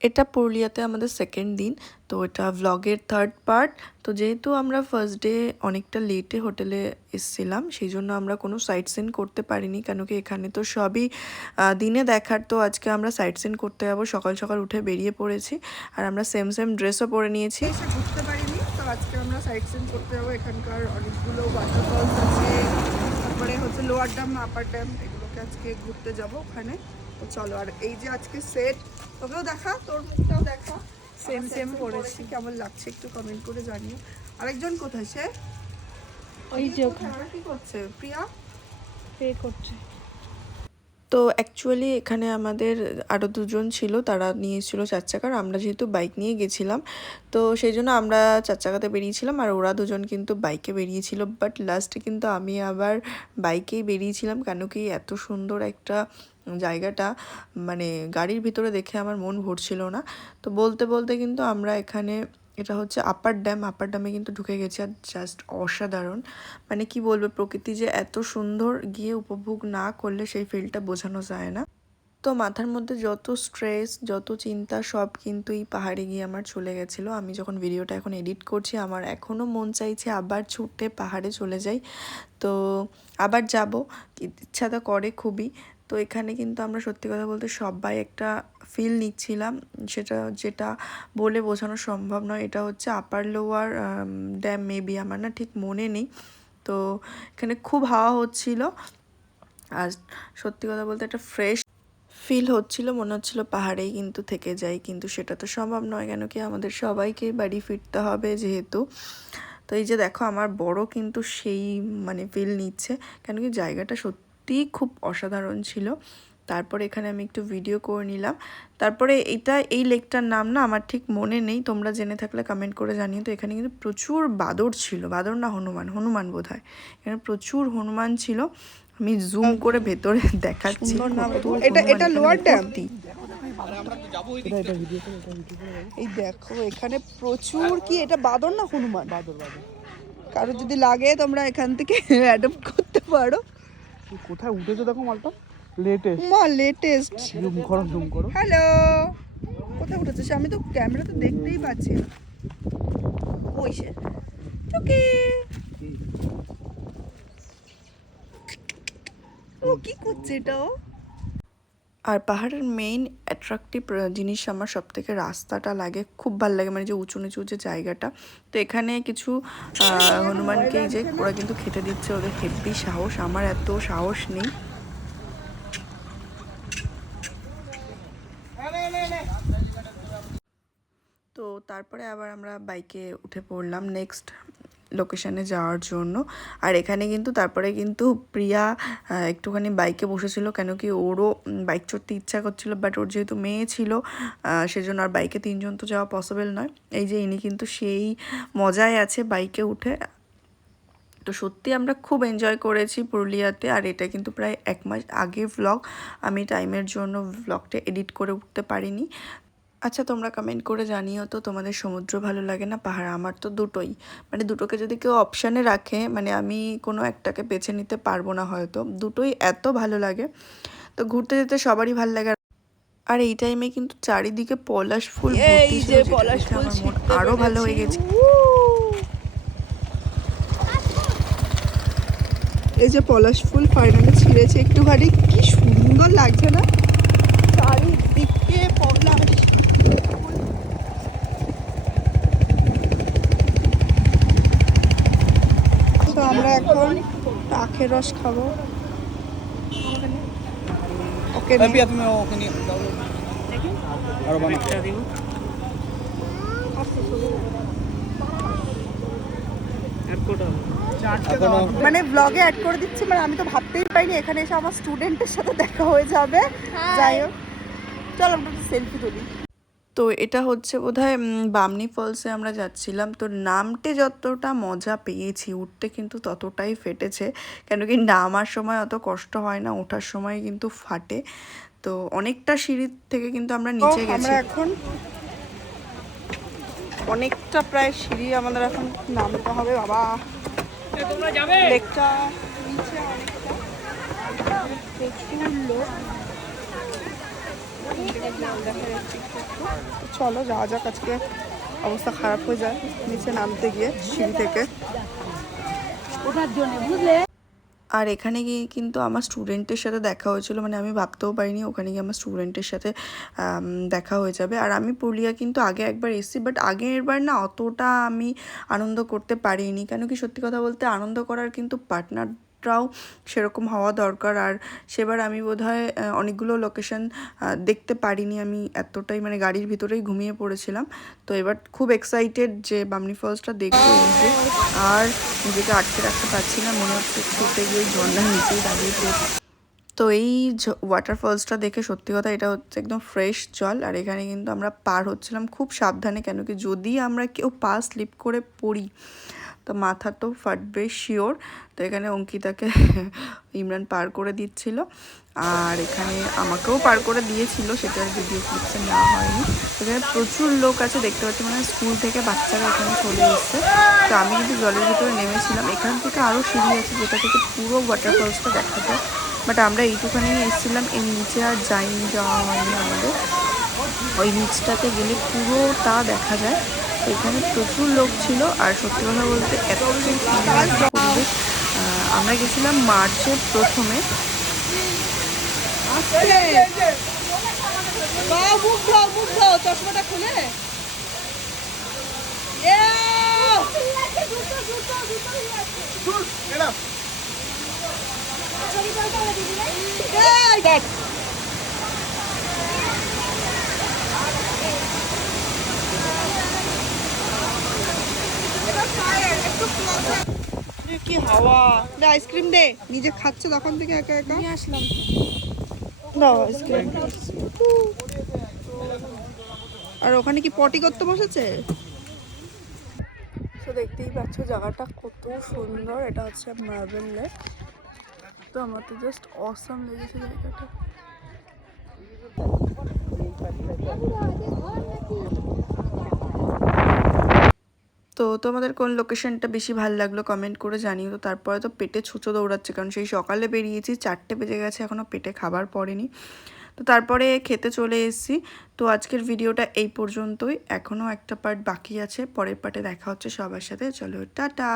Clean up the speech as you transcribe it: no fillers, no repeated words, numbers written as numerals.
এটা পুরুলিয়াতে আমাদের সেকেন্ড দিন, তো এটা ভ্লগের থার্ড পার্ট। তো যেহেতু আমরা ফার্স্ট ডে অনেকটা লেটে হোটেলে এসেছিলাম, সেই জন্য আমরা কোনো সাইট সিন করতে পারিনি, কেন কি এখানে তো সবই দিনে দেখার। তো আজকে আমরা সাইট সিন করতে যাবো, সকাল সকাল উঠে বেরিয়ে পড়েছি, আর আমরা সেম সেম ড্রেসও পরে নিয়েছি। এসে ঘুরতে পারিনি, তো আজকে আমরা সাইট সিন করতে যাবো। এখানকার অনেকগুলো ওয়াটারফলস আছে, তারপরে হচ্ছে লোয়ার ড্যাম, আপার ড্যাম, এগুলোকে আজকে ঘুরতে যাব ওখানে। তো চলো, আর এই যে আজকে সেট, তোকেও দেখা, তোর মুখটাও দেখা, সেম সেম পড়েছি। কেমন লাগছে একটু কমেন্ট করে জানিও। আরেকজন কোথায়? সে ওই যে ওখানে কি করছে? প্রিয়া পে করছে। তো অ্যাকচুয়ালি এখানে আমাদের আরও দুজন ছিল, তারা নিয়ে এসেছিলো 4 চাকার। আমরা যেহেতু বাইক নিয়ে গেছিলাম, তো সেই জন্য আমরা 4 চাকাতে বেরিয়েছিলাম, আর ওরা দুজন কিন্তু বাইকে বেরিয়েছিল। বাট লাস্টে কিন্তু আমি আবার বাইকেই বেরিয়েছিলাম, কেন কি এত সুন্দর একটা জায়গাটা মানে গাড়ির ভিতরে দেখে আমার মন ভরছিল না। তো বলতে বলতে কিন্তু আমরা এখানে, এটা হচ্ছে আপার ড্যাম, আপার ড্যামে কিন্তু ঢুকে গেছি। আর জাস্ট অসাধারণ, মানে কি বলবো, প্রকৃতি যে এত সুন্দর, গিয়ে উপভোগ না করলে সেই ফিলটা বোঝানো যায় না। তো মাথার মধ্যে যত স্ট্রেস, যত চিন্তা, সব কিন্তু এই পাহাড়ে গিয়ে আমার চলে গেছিলো। আমি যখন ভিডিওটা এখন এডিট করছি, আমার এখনও মন চাইছে আবার ছুটে পাহাড়ে চলে যাই, তো আবার যাব, ইচ্ছা তো করে খুবই। তো এখানে কিন্তু আমরা সত্যি কথা বলতে সবাই একটা ফিল নিচ্ছিলাম, যেটা বলে বোঝানো সম্ভব নয়। এটা হচ্ছে আপার লোয়ার ড্যাম মেবি, আমার না ঠিক মনে নেই। তো এখানে খুব হাওয়া হচ্ছিল, আর সত্যি কথা বলতে একটা ফ্রেশ ফিল হচ্ছিল, মনে হচ্ছিল পাহাড়েই কিন্তু থেকে যাই, কিন্তু সেটা তো সম্ভব নয়, কেন কি আমাদের সবাইকে বাড়ি ফিরতে হবে যেহেতু। তো এই যে দেখো, আমার বড় কিন্তু সেই মানে ফিল নিচ্ছে, কেন কি জায়গাটা সত্যিই খুব অসাধারণ ছিল। তারপরে এখানে আমি একটু ভিডিও করে নিলাম। তারপরে এই লেকটার নাম না আমার ঠিক মনে নেই, তোমরা জেনে থাকলে কমেন্ট করে জানিও। তো এখানে কিন্তু প্রচুর বাদর ছিল, বাদর না হনুমান বোধ হয়, এখানে প্রচুর হনুমান ছিল। আমি জুম করে ভেতরে দেখাচ্ছি। এটা লোয়ার ড্যাম। এই দেখো এখানে প্রচুর, কি এটা বাদর না হনুমান? বাদর। কারো যদি লাগে তোমরা এখান থেকে অ্যাডপ্ট করতে পারো। কোথায় উঠেছে দেখো মালটা, লেটেস্ট। জুম করো। হ্যালো, কোথায় উঠেছে সে? আমি তো ক্যামেরাতে দেখতেই পাচ্ছি না। ওই সে টুকি, ও কি করছে এটা? আর পাহাড়ের মেইন অ্যাট্রাকটিভ জিনিস আমার সবথেকে রাস্তাটা লাগে, খুব ভালো লাগে, মানে যে উঁচু নিচু যে জায়গাটা। তো এখানে কিছু হনুমানকেই যে ওরা কিন্তু খেতে দিচ্ছে, ওদের হেব্বি সাহস, আমার এত সাহস নেই। তো তারপরে আবার আমরা বাইকে উঠে পড়লাম নেক্সট লোকেশানে যাওয়ার জন্য। আর এখানে কিন্তু তারপরে কিন্তু প্রিয়া একটুখানি বাইকে বসেছিল, কেন কি ওরও বাইক চড়তে ইচ্ছা করছিল, বাট ওর যেহেতু মেয়ে ছিল সেজন্য আর বাইকে 3 জন তো যাওয়া পসিবল নয়। এই যে ইনি কিন্তু সেই মজায় আছে বাইকে উঠে। তো সত্যি আমরা খুব এনজয় করেছি পুরুলিয়াতে। আর এটা কিন্তু প্রায় 1 মাস আগে ভ্লগ, আমি টাইমের জন্য ভ্লগটা এডিট করে উঠতে পারিনি। আচ্ছা, তোমরা কমেন্ট করে জানিও তো তোমাদের সমুদ্র ভালো লাগে না পাহাড়? আমার তো দুটোই, মানে দুটোকে যদি কেউ অপশানে রাখে, মানে আমি কোনো একটাকে বেছে নিতে পারবো না হয়তো, দুটোই এত ভালো লাগে। তো ঘুরতে যেতে সবারই ভালো লাগে। আর এই টাইমে কিন্তু চারিদিকে পলাশ ফুল ভর্তি ছিল, যেটা দেখে আমার মন আরও ভালো হয়ে গেছে। এই যে পলাশ ফুল ফাইনালি ছিঁড়েছে একটুখানি, কি সুন্দর লাগছে না চারিদিকে পলাশ। তো আমরা এখন আখের রস খাবো। ওকে, তুমি ওখানে যাও, আর বানাতে দিও। মানে ব্লগে অ্যাড করে দিচ্ছি, মানে আমি তো ভাবতেই পাইনি এখানে এসে আমার স্টুডেন্টের সাথে দেখা হয়ে যাবে। যাই হোক, চল আমরা একটু সেলফি তুলি। তো এটা হচ্ছে বোধহয় বামনি ফলসে আমরা যাচ্ছিলাম। তো নামতে যতটা মজা পেয়েছি, উঠতে কিন্তু ততটাই ফেটেছে, কেন কি নামার সময় অত কষ্ট হয় না, ওঠার সময় কিন্তু ফাটে। তো অনেকটা সিঁড়ি থেকে কিন্তু আমরা নিচে গেছি। আমরা এখন অনেকটা প্রায় সিঁড়ি আমাদের এখন নামতে হবে। বাবা, তোমরা যাবে? লেকটা নিচে অনেকটা, প্রচুর লোক, দেখা যাচ্ছে একটু। তো চলো যাওয়া যাক, আজকে অবস্থা খারাপ হয়ে যায় নিচে নামতে গিয়ে সিঁড়ি থেকে। আর এখানে গিয়ে কিন্তু আমার স্টুডেন্টের সাথে দেখা হয়েছিল, মানে আমি ভাবতেও পারিনি ওখানে গিয়ে আমার স্টুডেন্টের সাথে দেখা হয়ে যাবে। আর আমি পুরুলিয়া কিন্তু আগে একবার এসেছি, বাট আগের বার না অতটা আমি আনন্দ করতে পারিনি, কেন কি সত্যি কথা বলতে আনন্দ করার কিন্তু পার্টনাররাও সেরকম হওয়া দরকার। আর সেবার আমি বোধহয় অনেকগুলো লোকেশন দেখতে পারিনি, আমি এতটাই মানে গাড়ির ভিতরেই ঘুমিয়ে পড়েছিলাম। তো এবার খুব এক্সাইটেড যে বামনি ফলসটা দেখবো এই যে, আর নিজেকে আটকে রাখতে পারছি না, মনে হচ্ছে ছুটে গিয়ে ঝর্ণার নিচেই দাঁড়িয়ে পড়ছি। তো এই ওয়াটারফলসটা দেখে সত্যি কথা এটা হচ্ছে একদম ফ্রেশ জল। আর এখানে কিন্তু আমরা পার হচ্ছিলাম খুব সাবধানে, কেন কি যদি আমরা কেউ পা স্লিপ করে পড়ি তো মাথা তো ফাটবে শিওর। তো এখানে অঙ্কিতাকে ইমরান পার করে দিচ্ছিল, আর এখানে আমাকেও পার করে দিয়েছিল, সেটার ভিডিও ক্লিপসে নেওয়া হয়নি। এখানে প্রচুর লোক আছে দেখতে পাচ্ছি, মানে স্কুল থেকে বাচ্চারা এখানে চলে এসছে। তো আমি কিন্তু জলের ভিতরে নেমেছিলাম, এখান থেকে আরও সিঁড়ি আছে যেটা থেকে পুরো ওয়াটারফলসটা দেখা যায়, বাট আমরা এইটুখানি এসেছিলাম, এর নিচে আর যাওয়া হয়নি আমাদের। ওই নিচটাতে গেলে পুরোটা দেখা যায়। এখানে প্রচুর লোক ছিল, আর সত্যি কথা বলতে এত সুন্দর পরিবেশ। আমরা গেছিলাম মার্চের প্রথমে। চশমাটা খুলে কি হাওয়া, দে আইসক্রিম দে। নিজে খাচ্ছে তখন থেকে একা একা নিয়ে আসলাম, দাও আইসক্রিম। আর ওখানে কি পটি করতে বসেছে? তো দেখতেই পাচ্ছ জায়গাটা কত সুন্দর, এটা হচ্ছে মার্বেল লেক। তো আমার তো জাস্ট অসাম লেগেছে জায়গাটা। তো তোমাদের কোন লোকেশনটা বেশি ভালো লাগলো কমেন্ট করে জানিও। তো তারপরে তো পেটে ছুঁচো দৌড়াচ্ছে, কারণ সেই সকালে বেরিয়েছি 4টে বেজে গেছে, এখনও পেটে খাবার পড়েনি। তো তারপরে খেতে চলে এসেছি। তো আজকের ভিডিওটা এই পর্যন্তই, এখনও একটা পার্ট বাকি আছে, পরের পার্টে দেখা হচ্ছে সবার সাথে। চলো টাটা।